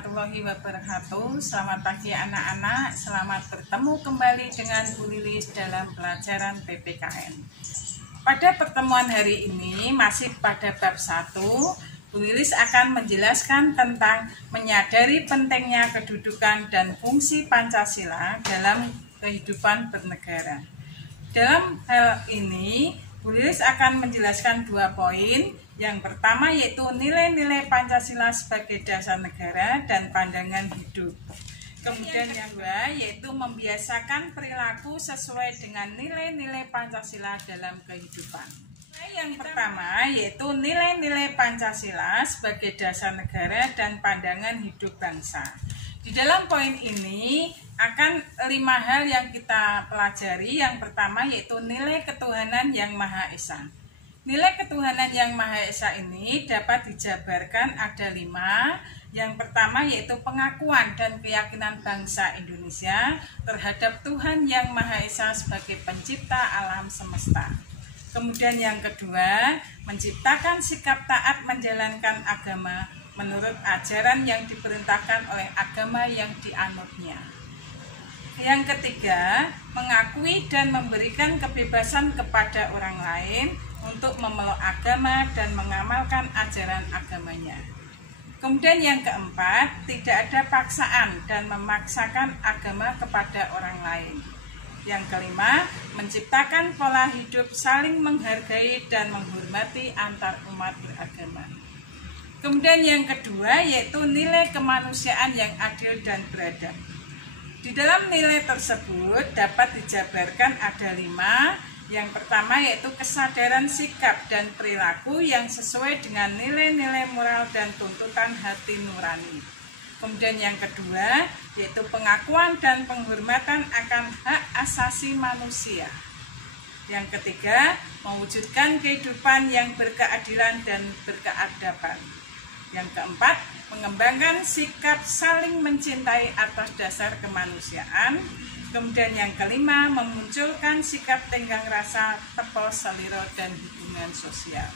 warahmatullahi wabarakatuh. Selamat pagi anak-anak. Selamat bertemu kembali dengan Bu Lilis dalam pelajaran PPKN. Pada pertemuan hari ini masih pada bab 1, Bu Lilis akan menjelaskan tentang menyadari pentingnya kedudukan dan fungsi Pancasila dalam kehidupan bernegara. Dalam hal ini, Bu Lilis akan menjelaskan 2 poin. Yang pertama yaitu nilai-nilai Pancasila sebagai dasar negara dan pandangan hidup. Kemudian yang kedua yaitu membiasakan perilaku sesuai dengan nilai-nilai Pancasila dalam kehidupan. Yang pertama yaitu nilai-nilai Pancasila sebagai dasar negara dan pandangan hidup bangsa. Di dalam poin ini akan 5 hal yang kita pelajari. Yang pertama yaitu nilai ketuhanan yang Maha Esa. Nilai ketuhanan yang Maha Esa ini dapat dijabarkan ada 5. Yang pertama yaitu pengakuan dan keyakinan bangsa Indonesia terhadap Tuhan yang Maha Esa sebagai pencipta alam semesta. Kemudian yang kedua, menciptakan sikap taat menjalankan agama menurut ajaran yang diperintahkan oleh agama yang dianutnya. Yang ketiga, mengakui dan memberikan kebebasan kepada orang lain untuk memeluk agama dan mengamalkan ajaran agamanya. Kemudian yang keempat, tidak ada paksaan dan memaksakan agama kepada orang lain. Yang kelima, menciptakan pola hidup saling menghargai dan menghormati antar umat beragama. Kemudian yang kedua yaitu nilai kemanusiaan yang adil dan beradab. Di dalam nilai tersebut dapat dijabarkan ada 5. Yang pertama yaitu kesadaran sikap dan perilaku yang sesuai dengan nilai-nilai moral dan tuntutan hati nurani. Kemudian yang kedua yaitu pengakuan dan penghormatan akan hak asasi manusia. Yang ketiga, mewujudkan kehidupan yang berkeadilan dan berkeadaban. Yang keempat, mengembangkan sikap saling mencintai atas dasar kemanusiaan. Kemudian yang kelima, memunculkan sikap tenggang rasa, tepel seliro, dan hubungan sosial.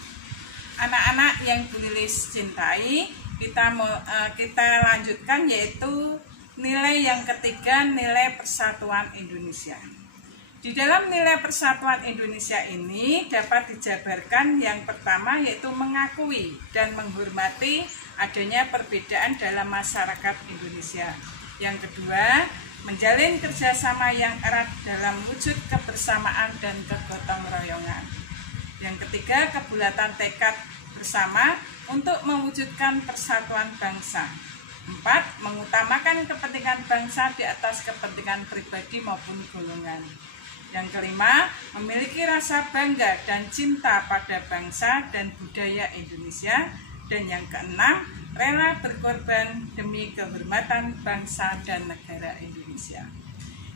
Anak-anak yang Bu Lilis cintai, kita lanjutkan yaitu nilai yang ketiga, nilai persatuan Indonesia. Di dalam nilai persatuan Indonesia ini dapat dijabarkan yang pertama yaitu mengakui dan menghormati adanya perbedaan dalam masyarakat Indonesia. Yang kedua, menjalin kerjasama yang erat dalam wujud kebersamaan dan kegotong royongan. Yang ketiga, kebulatan tekad bersama untuk mewujudkan persatuan bangsa. 4. Mengutamakan kepentingan bangsa di atas kepentingan pribadi maupun golongan. Yang kelima, memiliki rasa bangga dan cinta pada bangsa dan budaya Indonesia. Dan yang keenam, rela berkorban demi kehormatan bangsa dan negara Indonesia.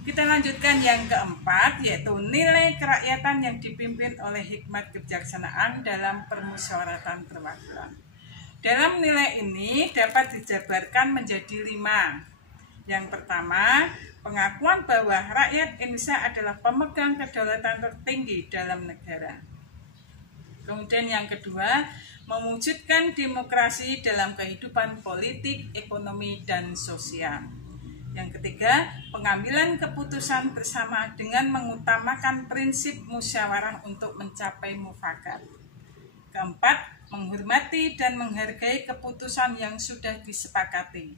Kita lanjutkan yang keempat, yaitu nilai kerakyatan yang dipimpin oleh hikmat kebijaksanaan dalam permusyawaratan perwakilan. Dalam nilai ini dapat dijabarkan menjadi 5. Yang pertama, pengakuan bahwa rakyat Indonesia adalah pemegang kedaulatan tertinggi dalam negara. Kemudian yang kedua, mewujudkan demokrasi dalam kehidupan politik, ekonomi, dan sosial. Yang ketiga, pengambilan keputusan bersama dengan mengutamakan prinsip musyawarah untuk mencapai mufakat. Keempat, menghormati dan menghargai keputusan yang sudah disepakati.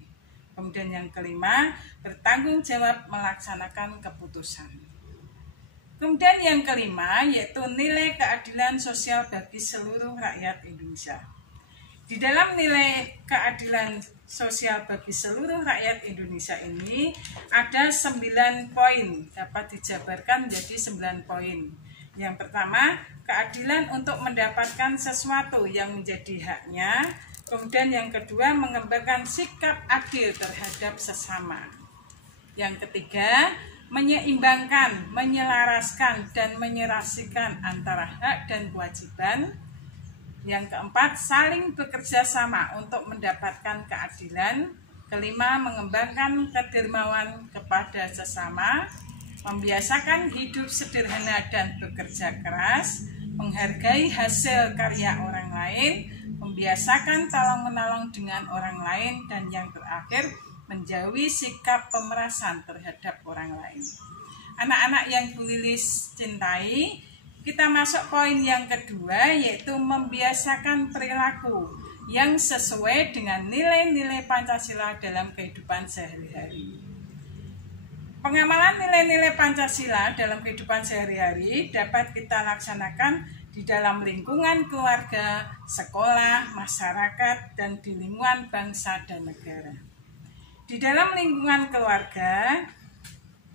Kemudian yang kelima, bertanggung jawab melaksanakan keputusan. Kemudian yang kelima yaitu nilai keadilan sosial bagi seluruh rakyat Indonesia. Di dalam nilai keadilan sosial bagi seluruh rakyat Indonesia ini ada 9 poin, dapat dijabarkan menjadi 9 poin. Yang pertama, keadilan untuk mendapatkan sesuatu yang menjadi haknya. Kemudian yang kedua, mengembangkan sikap adil terhadap sesama. Yang ketiga, menyeimbangkan, menyelaraskan, dan menyerasikan antara hak dan kewajiban. Yang keempat, saling bekerja sama untuk mendapatkan keadilan. Kelima, mengembangkan kedermawan kepada sesama, membiasakan hidup sederhana dan bekerja keras, menghargai hasil karya orang lain, membiasakan tolong-menolong dengan orang lain, dan yang terakhir menjauhi sikap pemerasan terhadap orang lain. Anak-anak yang Bu Lilis cintai, kita masuk poin yang kedua, yaitu membiasakan perilaku yang sesuai dengan nilai-nilai Pancasila dalam kehidupan sehari-hari. Pengamalan nilai-nilai Pancasila dalam kehidupan sehari-hari dapat kita laksanakan di dalam lingkungan keluarga, sekolah, masyarakat, dan di lingkungan bangsa dan negara. Di dalam lingkungan keluarga,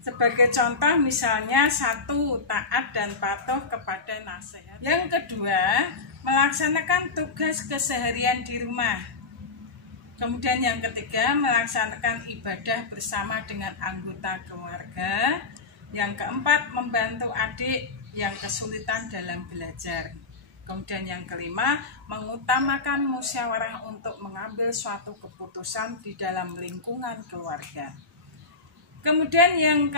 sebagai contoh misalnya 1. Taat dan patuh kepada nasihat. Yang kedua, melaksanakan tugas keseharian di rumah. Kemudian yang ketiga, melaksanakan ibadah bersama dengan anggota keluarga. Yang keempat, membantu adik yang kesulitan dalam belajar. Kemudian yang kelima, mengutamakan musyawarah untuk mengambil suatu keputusan di dalam lingkungan keluarga. Kemudian yang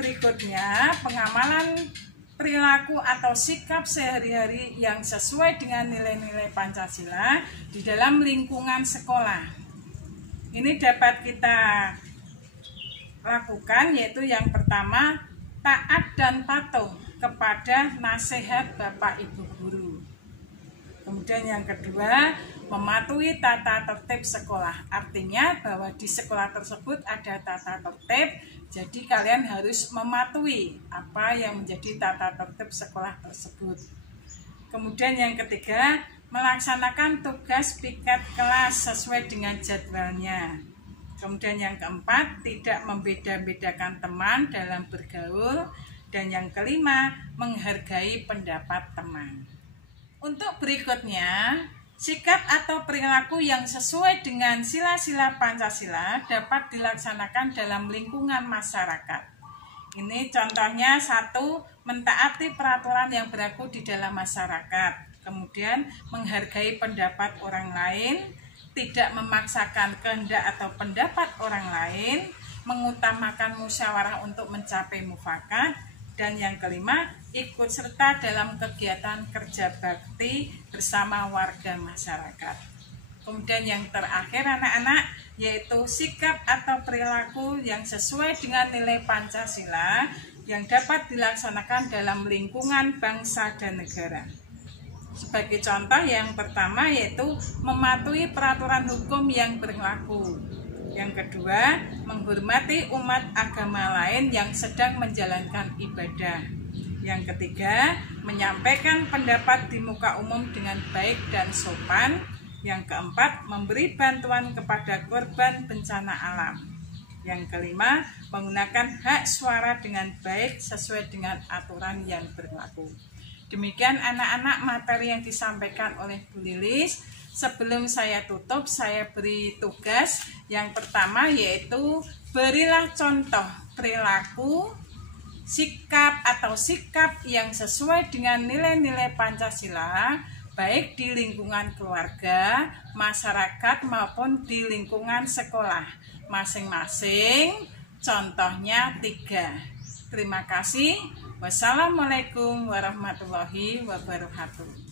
berikutnya, pengamalan perilaku atau sikap sehari-hari yang sesuai dengan nilai-nilai Pancasila di dalam lingkungan sekolah. Ini dapat kita lakukan, yaitu yang pertama, taat dan patuh kepada nasihat Bapak Ibu guru. Kemudian yang kedua, mematuhi tata tertib sekolah. Artinya bahwa di sekolah tersebut ada tata tertib, jadi kalian harus mematuhi apa yang menjadi tata tertib sekolah tersebut. Kemudian yang ketiga, melaksanakan tugas piket kelas sesuai dengan jadwalnya. Kemudian yang keempat, tidak membeda-bedakan teman dalam bergaul. Dan yang kelima, menghargai pendapat teman. Untuk berikutnya, sikap atau perilaku yang sesuai dengan sila-sila Pancasila dapat dilaksanakan dalam lingkungan masyarakat. Ini contohnya 1, mentaati peraturan yang berlaku di dalam masyarakat. Kemudian menghargai pendapat orang lain, tidak memaksakan kehendak atau pendapat orang lain, mengutamakan musyawarah untuk mencapai mufakat, dan yang kelima, ikut serta dalam kegiatan kerja bakti bersama warga masyarakat. Kemudian yang terakhir anak-anak, yaitu sikap atau perilaku yang sesuai dengan nilai Pancasila yang dapat dilaksanakan dalam lingkungan bangsa dan negara. Sebagai contoh yang pertama yaitu mematuhi peraturan hukum yang berlaku. Yang kedua, menghormati umat agama lain yang sedang menjalankan ibadah. Yang ketiga, menyampaikan pendapat di muka umum dengan baik dan sopan. Yang keempat, memberi bantuan kepada korban bencana alam. Yang kelima, menggunakan hak suara dengan baik sesuai dengan aturan yang berlaku. Demikian anak-anak materi yang disampaikan oleh Bu Lilis. Sebelum saya tutup, saya beri tugas yang pertama yaitu berilah contoh perilaku, sikap yang sesuai dengan nilai-nilai Pancasila, baik di lingkungan keluarga, masyarakat maupun di lingkungan sekolah. Masing-masing contohnya 3. Terima kasih. Wassalamualaikum warahmatullahi wabarakatuh.